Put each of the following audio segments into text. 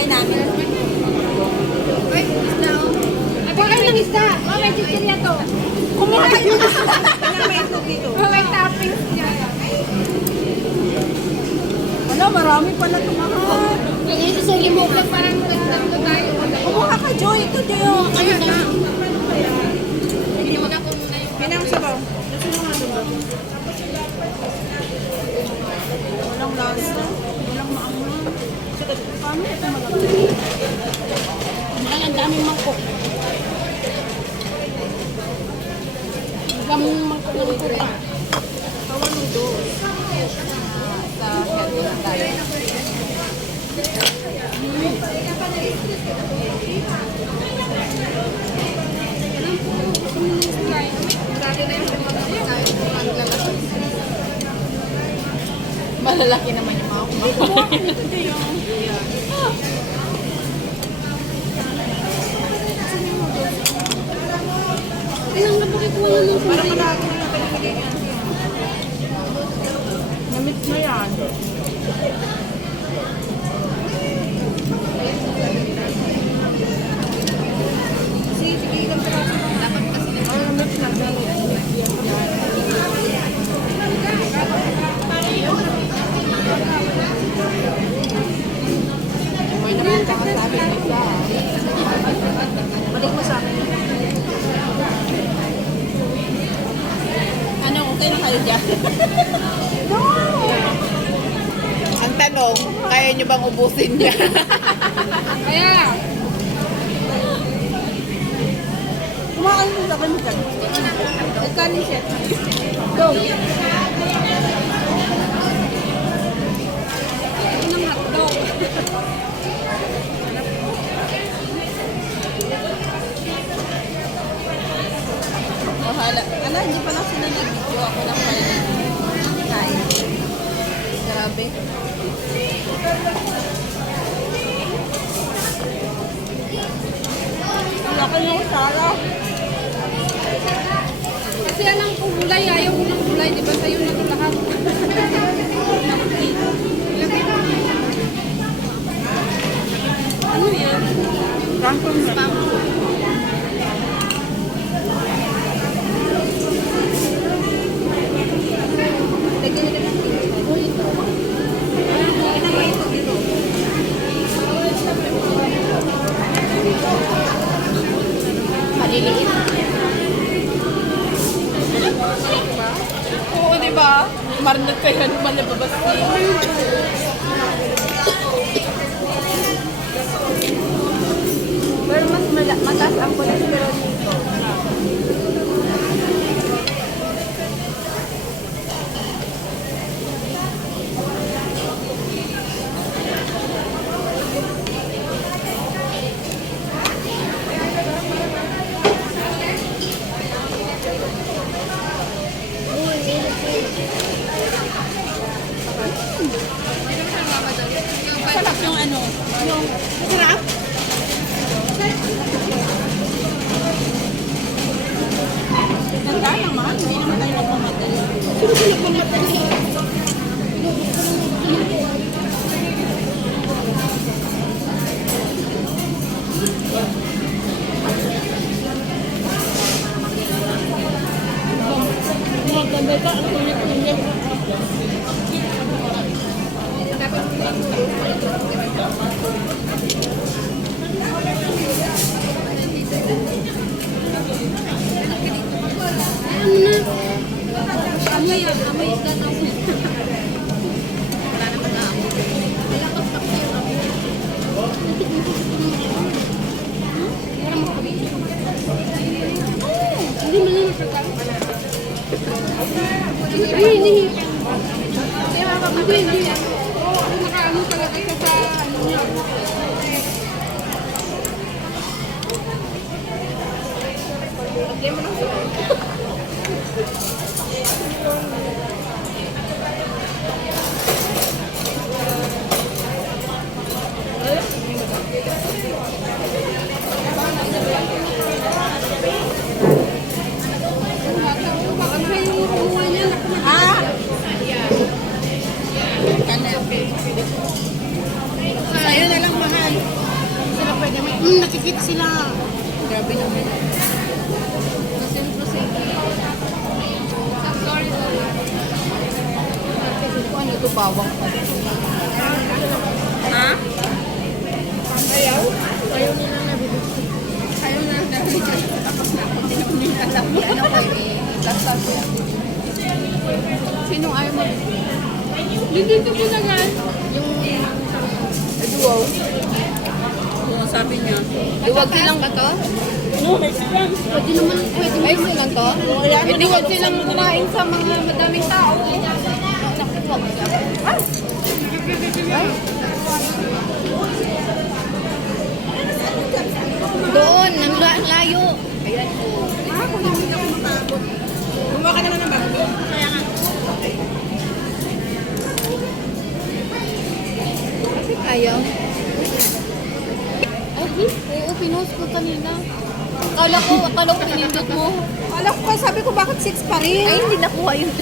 bahay namin. Ay, isda oh. Ay, baka ng isda. Oh, may chichirya to. Kumuha kayo na. Kailangan may itlog dito. May toppings niya. Ano, marami pala tumahan. Ito sa limukan, parang nagtatlo tayo. Kumuha ka, Joy. Ito, Joy. Ayun na. Hindi mo na kung muna yung... Pinang sabaw. Gusto mo nga doon. Walang lasa. Walang maangang. Paano ito malaki? Ang daming mangkok. Ang daming mangkok ng pura. Kawan noodles. Sa healthy na tayo. Malalaki naman yung mga kumakain. Ilang na pakikuha na ng Parang malaki na yung pinamigay niya. Namit na yan. Sige, ilang peraso. dapat kasi na. Ay, namit na. May napagkakasabi na siya. Balik mo sa akin. Ano, okay na kayo dyan? Ang tanong, kaya nyo bang ubusin niya? Kaya, Kumain mo sa akin dyan. Nagkanin siya. Go. unang hotdog. Mahala. Ala, hindi pa lang sila nag-video. Ako lang pala kain. Grabe. Laki yung sala. Kasi alam ko gulay, ayaw ko ng gulay. Di ba sa'yo na ito lahat? Ano yan? Kangkong na. Spam. Lagyan nila ng tingin. Uy, ito. Ilan ba ito dito? Maliliit. Oo, di ba? Marinig kayo naman nababas pero mas mataas ang cholesterol nito. Sarap yung ano. Yung Sarap? Ganda naman. Hindi naman tayo nagmamadali. Sino ko nagmamadali? maganda ka. Ang kulit-kulit. Amoy yan. Amoy isda na ako. Wala naman na ako. Wala ko sa kayo. Hindi mo na nakakal. Ay, hindi. Hindi. Nakaano talaga ito sa ano niya. Lagyan mo lang sa Sa'yo na lang mahal. nakikita sila. Grabe naman. Centro City. Sorry, sorry. Kung ano ito, bawang pa. Ha? Ayaw? Ayaw nila nabibig. Ayaw na nabigyan. Tapos na ako, hindi ko nila alam. Ano ko lasta ko yan. Sinong ayaw mo? Dito po na nga. Wow. Oo, sabi niya. Duwag silang ba to? Pwede naman, pwede Ay, silang to? Eh, duwag silang kumain sa mga madaming tao. Doon, ang layo. Ayan po. Ako na hindi ako matakot. Gumawa ka naman ng bago. Kaya nga. Ayaw. Oo, pinost ko kanina. Akala ko pinindot mo. Alam ko, sabi ko bakit 6 pa rin? Ay, hindi nakuha yung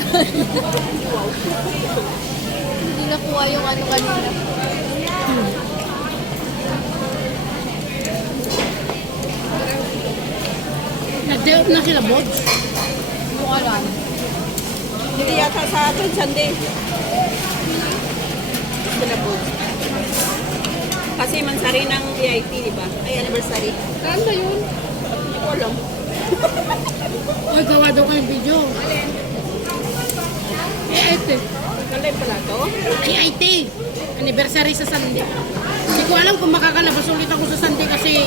hindi nakuha yung ano kanina. Nag-day off na sila, Bods. Hindi ko alam. Hindi yata sa atin, Sunday. Sila po. Kasi mansari ng VIP, di ba? Ay, anniversary. Saan ba yun? Hindi ko alam. Ay, gawa daw kayong video. Eh, ito. Nalay pala to? Ay, IT. Anniversary sa Sunday. Hindi ko alam kung makakalabas ulit ako sa Sunday kasi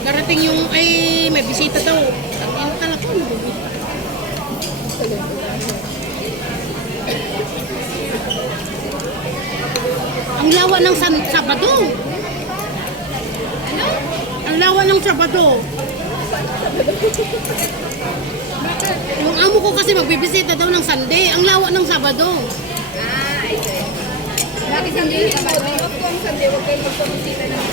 darating yung, ay, may bisita daw. Ang talaga, ang lawa ng Sabado. Ano? Ang lawa ng Sabado. Yung amo ko kasi magbibisita daw ng Sunday. Ang lawa ng Sabado. Ah, I see. Bakit hindi ka ba? Huwag ko ang Sunday, huwag kayo magpapasita ng